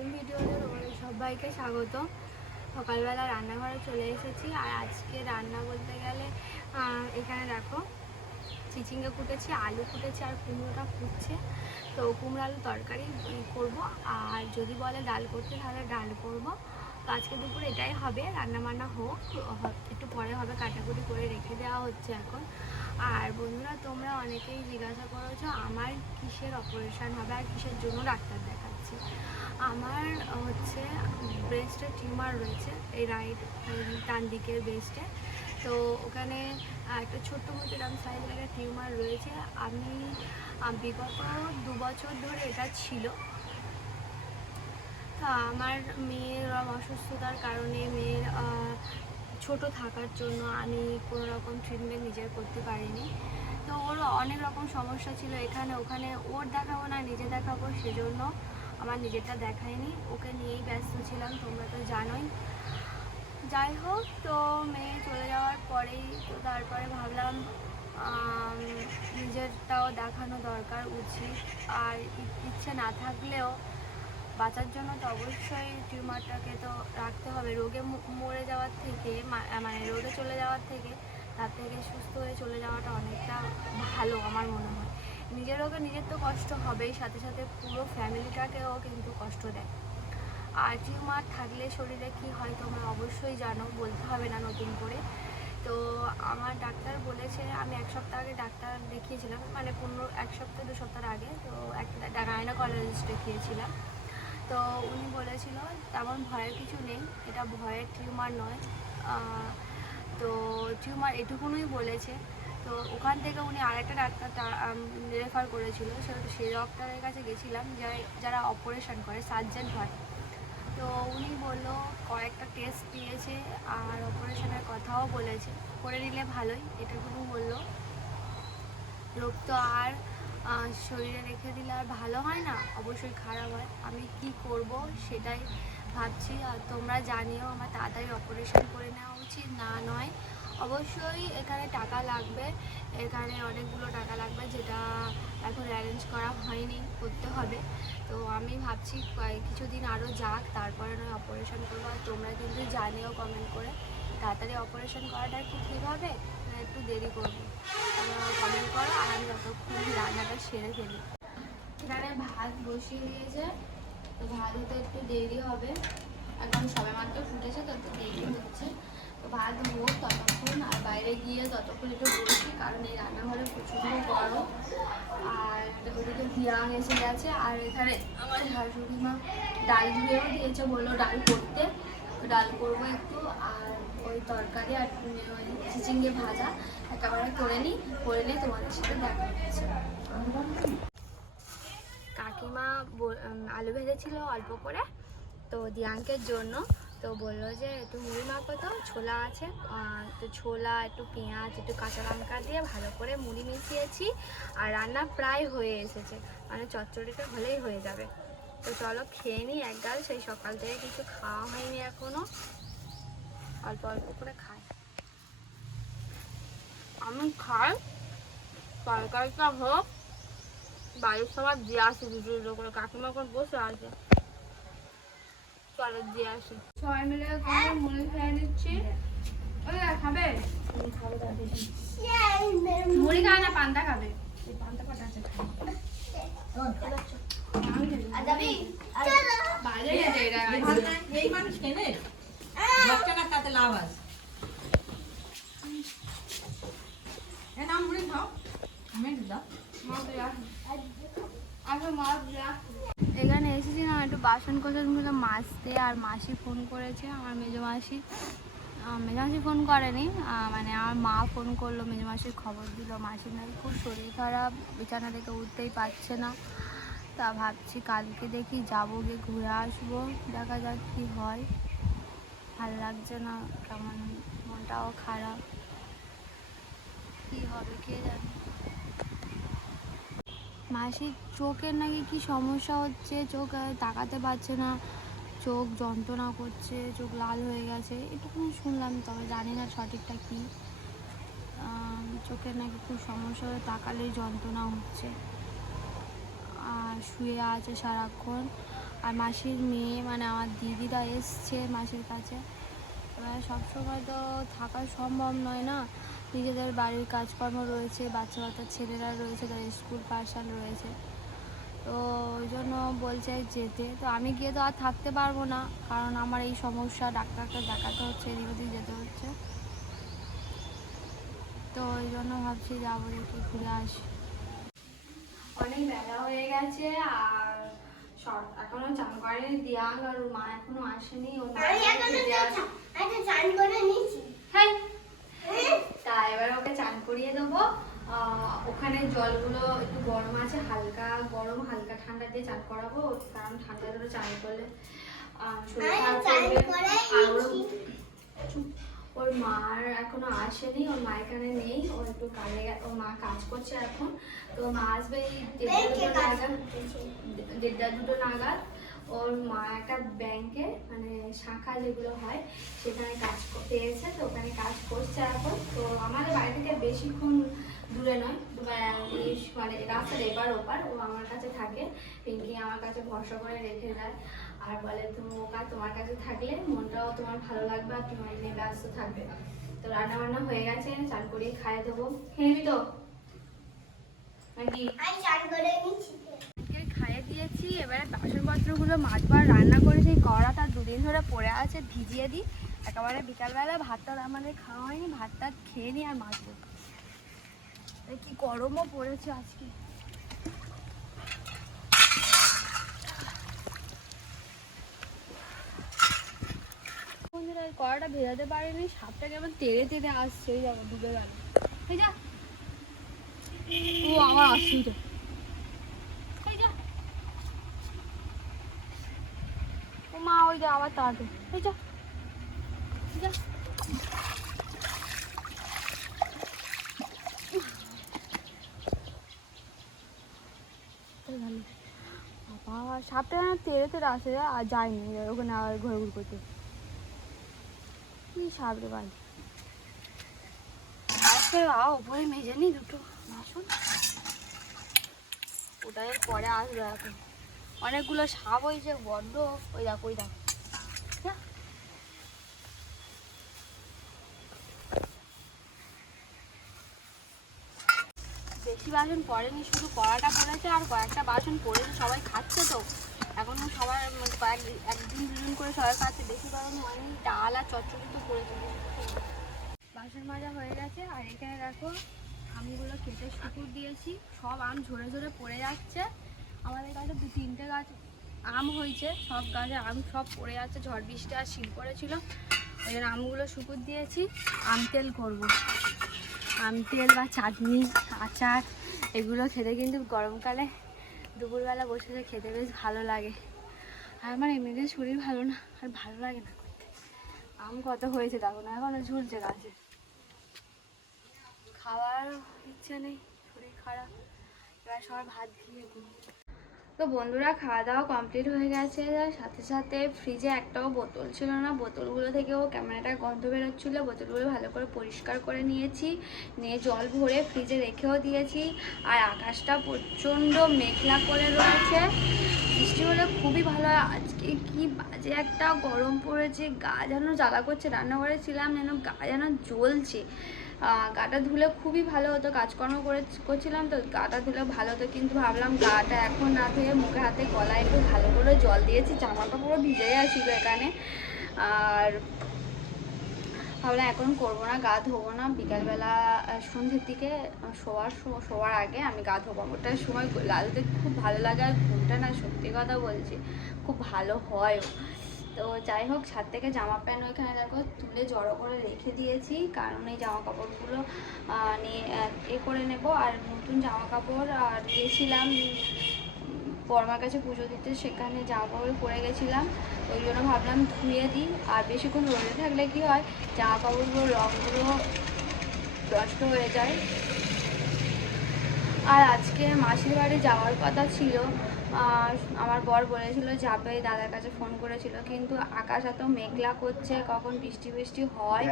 নতুন ভিডিওতে তোমাদের সবাইকে স্বাগত। সকালবেলা রান্নাঘরে চলে এসেছি আর আজকে রান্না বলতে গেলে এখানে দেখো, চিচিঙ্গা কুটেছি, আলু কুটেছি আর কুমড়োটা ফুটছে তো কুমড়ো আলু তরকারি করব, আর যদি বলে ডাল করতে তাহলে ডাল করব। আজকে দুপুর এটাই হবে রান্না বান্না হোক একটু পরে হবে, কাটাকুটি করে রেখে দেওয়া হচ্ছে এখন। আর বন্ধুরা, তোমরা অনেকেই জিজ্ঞাসা করেছ, আমার কিসের অপারেশন হবে আর কিসের জন্য ডাক্তার দেখাচ্ছি? আমার হচ্ছে ব্রেস্টে টিউমার রয়েছে, এই রাইট ডান দিকের ব্রেস্টে তো ওখানে একটা ছোট্ট মতো এরকম সাইজের একটা টিউমার রয়েছে। আমি বিগত দু বছর ধরে এটা ছিল। আমার মেয়ের অসুস্থতার কারণে মেয়ের ছোট থাকার জন্য আমি কোনো রকম ট্রিটমেন্ট নিজের করতে পারিনি। তো ওর অনেক রকম সমস্যা ছিল এখানে, ওখানে ওর দেখাবো না, নিজে দেখাবো সেজন্য আমার নিজেরটা দেখায়নি। ওকে নিয়েই ব্যস্ত ছিলাম, তোমরা তো জানোই। যাই হোক, তো মেয়ে চলে যাওয়ার পরেই তো তারপরে ভাবলাম নিজেরটাও দেখানো দরকার উচিত। আর ইচ্ছে না থাকলেও বাঁচার জন্য তো অবশ্যই টিউমারটাকে তো রাখতে হবে। রোগে মরে যাওয়ার থেকে মানে রোগে চলে যাওয়ার থেকে, তার থেকে সুস্থ হয়ে চলে যাওয়াটা অনেকটা ভালো আমার মনে হয়। নিজের রোগে নিজের তো কষ্ট হবেই, সাথে সাথে পুরো ফ্যামিলিটাকেও কিন্তু কষ্ট দেয়। আর টিউমার থাকলে শরীরে কি হয় তোমরা অবশ্যই জানো, বলতে হবে না নতুন করে। তো আমার ডাক্তার বলেছে, আমি এক সপ্তাহ আগে ডাক্তার দেখিয়েছিলাম মানে পনেরো, এক সপ্তাহ, দু সপ্তাহ আগে, তো একটা গাইনোকোলজিস্ট দেখিয়েছিলাম। তো উনি বলেছিল, তেমন ভয়ের কিছু নেই, এটা ভয়ের টিউমার নয়। তো টিউমার এটুকুনই বলেছে। তো ওখান থেকে উনি আরেকটা ডাক্তার রেফার করেছিল সেই ডক্টরের কাছে গেছিলাম যারা যারা অপারেশন করে সার্জেন হয়। তো উনি বলল, কয়েকটা টেস্ট দিয়েছে, আর অপারেশনের কথাও বলেছে। করে নিলে ভালোই এটুকুনি বলল। রোগ তো আর শরীরে রেখে দিলে আর ভালো হয় না? অবশ্যই খারাপ হয়। আমি কি করব সেটাই ভাবছি। আর তোমরা জানিও, আমার তাড়াতাড়ি অপারেশন করে নেওয়া উচিত না নয়। অবশ্যই এখানে টাকা লাগবে। এখানে অনেকগুলো টাকা লাগবে যেটা এখন অ্যারেঞ্জ করা হয়নি, করতে হবে। তো আমি ভাবছি কিছুদিন আরও যাক, তারপরে নয় অপারেশন করব। আর তোমরা কিন্তু জানিও কমেন্ট করে, তাড়াতাড়ি অপারেশন করাটা কি ঠিক হবে একটু দেরি করব? সেরে ফেলি। এখানে ভাত বসিয়ে দিয়েছে, তো ভাত হতে একটু দেরি হবে। এখন সবে মাত্র ফুটেছে তত দেরি হচ্ছে। তো ভাত হোক ততক্ষণ, আর বাইরে গিয়ে ততক্ষণ একটু বসি, কারণ এই রান্নাঘরে প্রচণ্ড গরম। আর ওদিকে হিয়াং এসে গেছে। আর এখানে আমার শাশুড়ি মা ডাল ধুয়েও দিয়েছে বলল ডাল করতে। ডাল করব একটু, আর ওই তরকারি আর চিচিঙ্গে ভাজা একেবারে করে নিই, করে নিয়ে তোমাদের সাথে দেখা হচ্ছে। কাকিমা আলু ভেজেছিল অল্প করে, তো দিয়াঙ্কের জন্য, তো বলল যে একটু মুড়ি মাখো তো, ছোলা আছে তো ছোলা, একটু পেঁয়াজ, একটু কাঁচা লঙ্কা দিয়ে ভালো করে মুড়ি মিশিয়েছি, আর রান্না প্রায় হয়ে এসেছে মানে চচ্চড়িটা হলেই হয়ে যাবে। তো চলো খেয়ে নিই এক গাল। সেই সকাল থেকে কিছু খাওয়া হয়নি এখনও। অল্প অল্প করে খাই। আমি খাই। তরকারিটা হোক বাড়ির সবার দিয়ে আসি দুটো দুটো করে। কাকিমা এখন বসে আছে। চলো দিয়ে আসি। সবাই মিলে মুড়ি খেয়ে নিচ্ছি। ওই খাবে? মুড়ি খাবে না পান্তা খাবে। পান্তা পাতা আছে। এখানে এসেছি না একটু বাসন কোসনগুলো মাজতে আর মাসি ফোন করেছে আমার মেজো মাসি। আহ, ফোন করেনি মানে আমার মা ফোন করল মেজো মাসির খবর দিল। মাসির নাকি খুব শরীর খারাপ বিছানা থেকে উঠতেই পারছে না। তা ভাবছি কালকে দেখি যাব গিয়ে ঘুরে আসব, দেখা যাক কী হয়। ভালো লাগছে না, কেমন মনটাও খারাপ। কী হবে কে জানে। মাসির চোখের নাকি কি সমস্যা হচ্ছে? চোখ তাকাতে পারছে না। চোখ যন্ত্রণা করছে, চোখ লাল হয়ে গেছে। এটুকুনি শুনলাম, তবে জানি না সঠিকটা কি। চোখের নাকি খুব সমস্যা হয়ে তাকালেই যন্ত্রণা হচ্ছে। শুয়ে আছে সারাক্ষণ। আর মাসির মেয়ে মানে আমার দিদিরা এসছে মাসির কাছে। এবার সবসময় তো থাকা সম্ভব নয় না? নিজেদের বাড়ির কাজকর্ম রয়েছে বাচ্চা বাচ্চা ছেলেরা রয়েছে, তাদের স্কুল পাঠশাল রয়েছে। তো ওই জন্য বলছে যেতে। তো আমি গিয়ে তো আর থাকতে পারব না, কারণ আমার এই সমস্যা, ডাক্তারকে দেখাতে হচ্ছে, এদিক ওদিক যেতে হচ্ছে। তো ওই জন্য ভাবছি যাব, দেখি ঘুরে আসি। অনেক বেলা হয়ে গেছে আর এখনও চান করেনি দিয়াং আর মা এখনও আসেনি এখনও খেতে তো আসে- চা- একটা চান করে নিয়েছি। হ্যাঁ তা এবার ওকে চান করিয়ে দেবো। ওখানে জলগুলো একটু গরম আছে হালকা গরম হালকা ঠান্ডা দিয়ে চান করাবো কারণ ঠান্ডা জলে চান করলে শরীর খারাপ করবে। আর ওর মার এখনও আসেনি ওর মা এখানে নেই ও একটু কাজে ওর মা কাজ করছে এখন। তো মা আসবে এই দেড়টা দুটো নাগাদ। দেড়টা দুটো নাগাদ ওর মা একটা ব্যাংকে মানে শাখা যেগুলো হয় সেখানে কাজ পেয়েছে তো ওখানে কাজ করছে এখন। তো আমাদের বাড়ি থেকে বেশিক্ষণ দূরে নয় মানে রাস্তার এবার ওপার ও আমার কাছে থাকে। পিঙ্কি আমার কাছে ভরসা করে রেখে যায়। আর বলে তুমি ওকা তোমার কাছে থাকলে মনটাও তোমার ভালো লাগবে আর তুমি এমনি ব্যস্ত থাকবে তো রান্না বান্না হয়ে গেছে চান করিয়ে খাইয়ে দেবো। খেয়ে তো নাকি? করে খাইয়ে দিয়েছি এবারে বাসনপত্রগুলো মাছবার রান্না করে। সেই কড়াটা দুদিন ধরে পড়ে আছে ভিজিয়ে দিই। একেবারে বিকালবেলা ভাতটা আমাদের খাওয়া হয়নি ভাতটা খেয়ে নিই আর মাছ কি গরমও পড়েছে আজকে। কড়াটা ভেজাতে পারিনি, সাপটা কেমন তেড়ে তেড়ে আসছে, এই যাব ডুবে গেল। ও, আমার আসছে মা, ওই আবার সাপটা তেড়ে তেড়ে আসে, আর যায়নি। ওখানে আবার ঘুরে ঘুরে করতে। কি সাপ রে বাড়ি আজকে আও ওপরে মেজে নি দুটো। ওটা পরে আসবে এখন। অনেকগুলো সাপ হয়েছে বড্ড, ওই দেখ ওই দেখ। বেশি বাসন পড়েনি, শুধু কড়াটা পড়েছে আর কয়েকটা বাসন পড়েছে, সবাই খাচ্ছে তো। এখন সবাই মানে একদিন দুদিন করে সবাই খাচ্ছে বেশি বাসন হয়নি, ডাল আর চচ্চড়ি তো পড়েছে বাসন মাজা হয়ে গেছে, আর এখানে দেখো আমগুলো কেটে শুকুর দিয়েছি, সব আম ঝরে ঝরে পড়ে যাচ্ছে। আমাদের কাছে দু তিনটে গাছ আম হয়েছে, সব গাছে আম সব পড়ে যাচ্ছে, ঝড় বৃষ্টি আর শীত পড়েছিল। ওই জন্য আমগুলো শুকুর দিয়েছি, আম তেল করব। আম তেল বা চাটনি, আচার, এগুলো খেতে কিন্তু গরমকালে দুপুরবেলা বসে যে খেতে বেশ ভালো লাগে। আর আমার এমনিতে শরীর ভালো না, আর ভালো লাগে না করতে। আম কত হয়েছে দেখো না, এখনও ঝুলছে গাছে। খাওয়ার ইচ্ছে নেই, শরীর খারাপ। এবার সবার ভাত দিই তো বন্ধুরা খাওয়া দাওয়া কমপ্লিট হয়ে গেছে। সাথে সাথে ফ্রিজে একটাও বোতল ছিল না। বোতলগুলো থেকেও ক্যামেরাটা গন্ধ বেরোচ্ছিল। বোতলগুলো ভালো করে পরিষ্কার করে নিয়েছি। নিয়ে জল ভরে ফ্রিজে রেখেও দিয়েছি। আর আকাশটা প্রচণ্ড মেঘলা করে রয়েছে। বৃষ্টি হলে খুবই ভালো আজকে কি বাজে একটা গরম পড়েছে। গা যেন জ্বালা করছে। রান্নাঘরে ছিলাম যেন গা যেন জ্বলছে। গাটা ধুলে খুবই ভালো হতো, কাজকর্ম করে করছিলাম তো, গাটা ধুলে ভালো হতো, কিন্তু ভাবলাম গাটা এখন না ধুয়ে মুখে হাতে গলায় একটু ভালো করে জল দিয়েছি জামাটা পুরো ভিজেই আসছিল এখানে। আর ভাবলাম এখন করব না, গা ধোবো না, বিকালবেলা সন্ধ্যের দিকে শোয়ার শোয়ার আগে আমি গা ধোবো। ওটার সময় লালতে খুব ভালো লাগে আর ঘুমটা না সত্যি কথা বলছি, খুব ভালো হয়ও। তো যাই হোক, ছাদ থেকে জামা প্যান্ট ওইখানে দেখো তুলে জড়ো করে রেখে দিয়েছি। কারণ এই জামা কাপড়গুলো নিয়ে এ করে নেব। আর নতুন জামা কাপড় আর গেছিলাম বর্মার কাছে পুজো দিতে সেখানে জামা কাপড় পরে গেছিলাম। ওই জন্য ভাবলাম ধুয়ে দিই। আর বেশিক্ষণ রোদে থাকলে কি হয়, জামা কাপড়গুলো রঙগুলো নষ্ট হয়ে যায়। আর আজকে মাসির বাড়ি যাওয়ার কথা ছিল। আমার বর বলেছিল যাবে দাদার কাছে ফোন করেছিল। কিন্তু আকাশ এত মেঘলা করছে কখন বৃষ্টি বৃষ্টি হয়।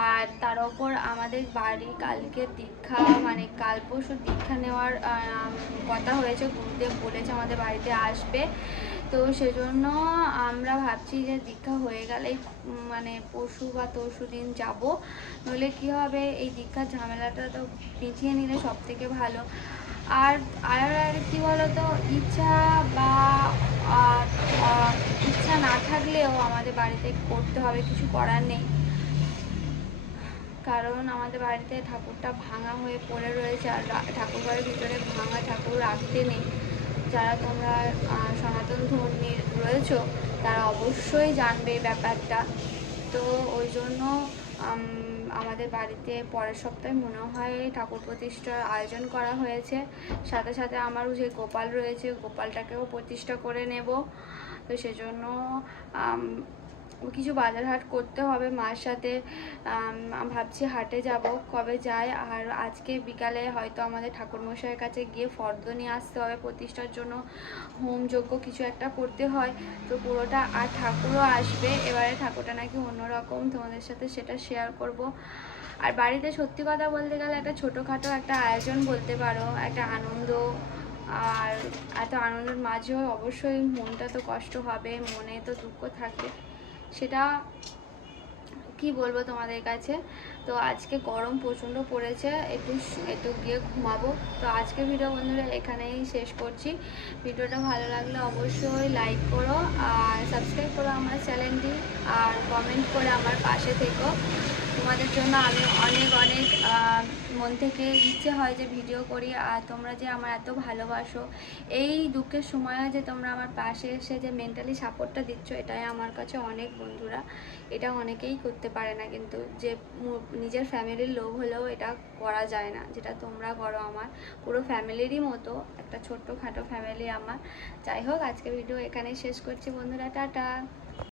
আর তার ওপর আমাদের বাড়ি কালকে দীক্ষা মানে কাল পরশু দীক্ষা নেওয়ার কথা হয়েছে। গুরুদেব বলেছে আমাদের বাড়িতে আসবে। তো সেজন্য আমরা ভাবছি যে দীক্ষা হয়ে গেলেই মানে পরশু বা তরশু দিন যাব। নইলে কি হবে, এই দীক্ষার ঝামেলাটা তো পিছিয়ে নিলে সব থেকে ভালো। আর আর কি বলতো, ইচ্ছা বা ইচ্ছা না থাকলেও আমাদের বাড়িতে করতে হবে, কিছু করার নেই। কারণ আমাদের বাড়িতে ঠাকুরটা ভাঙা হয়ে পড়ে রয়েছে, আর রা- ঠাকুরঘরের ভিতরে ভাঙা ঠাকুর রাখতে নেই। যারা তোমরা সনাতন ধর্মীর রয়েছ, তারা অবশ্যই জানবে ব্যাপারটা। তো ওই জন্য আমাদের বাড়িতে পরের সপ্তাহে মনে হয় ঠাকুর প্রতিষ্ঠার আয়োজন করা হয়েছে। সাথে সাথে আমারও যে গোপাল রয়েছে, গোপালটাকেও প্রতিষ্ঠা করে নেব। তো সেজন্য কিছু বাজার হাট করতে হবে মার সাথে। ভাবছি হাটে যাব, কবে যাই আর আজকে বিকালে হয়তো আমাদের ঠাকুরমশাইয়ের কাছে গিয়ে ফর্দ নিয়ে আসতে হবে। প্রতিষ্ঠার জন্য হোম যজ্ঞ কিছু একটা করতে হয়। তো পুরোটা আর ঠাকুরও আসবে। এবারে ঠাকুরটা নাকি অন্যরকম, তোমাদের সাথে সেটা শেয়ার করব। আর বাড়িতে সত্যি কথা বলতে গেলে একটা ছোটোখাটো একটা আয়োজন বলতে পারো, একটা আনন্দ। আর এত আনন্দের মাঝেও অবশ্যই মনটা তো কষ্ট হবে, মনে তো দুঃখ থাকবে সেটা কি বলব তোমাদের কাছে? তো আজকে গরম প্রচণ্ড পড়েছে, একটু একটু গিয়ে ঘুমাবো। তো আজকে ভিডিও বন্ধুরা এখানেই শেষ করছি। ভিডিওটা ভালো লাগলে অবশ্যই লাইক করো আর সাবস্ক্রাইব করো আমার চ্যানেলটি আর কমেন্ট করে আমার পাশে থেকো। তোমাদের জন্য আমি অনেক অনেক মন থেকে ইচ্ছে হয় যে ভিডিও করি, আর তোমরা যে আমার এত ভালোবাসো, এই দুঃখের সময়ও যে তোমরা আমার পাশে এসে যে মেন্টালি সাপোর্টটা দিচ্ছ, এটাই আমার কাছে অনেক বন্ধুরা, এটা অনেকেই করতে পারে না, কিন্তু যে নিজের ফ্যামিলির লোক হলেও এটা করা যায় না, যেটা তোমরা করো আমার, পুরো ফ্যামিলিরই মতো, একটা ছোট্ট খাটো ফ্যামিলি আমার। যাই হোক আজকে ভিডিও এখানেই শেষ করছি বন্ধুরা, টাটা!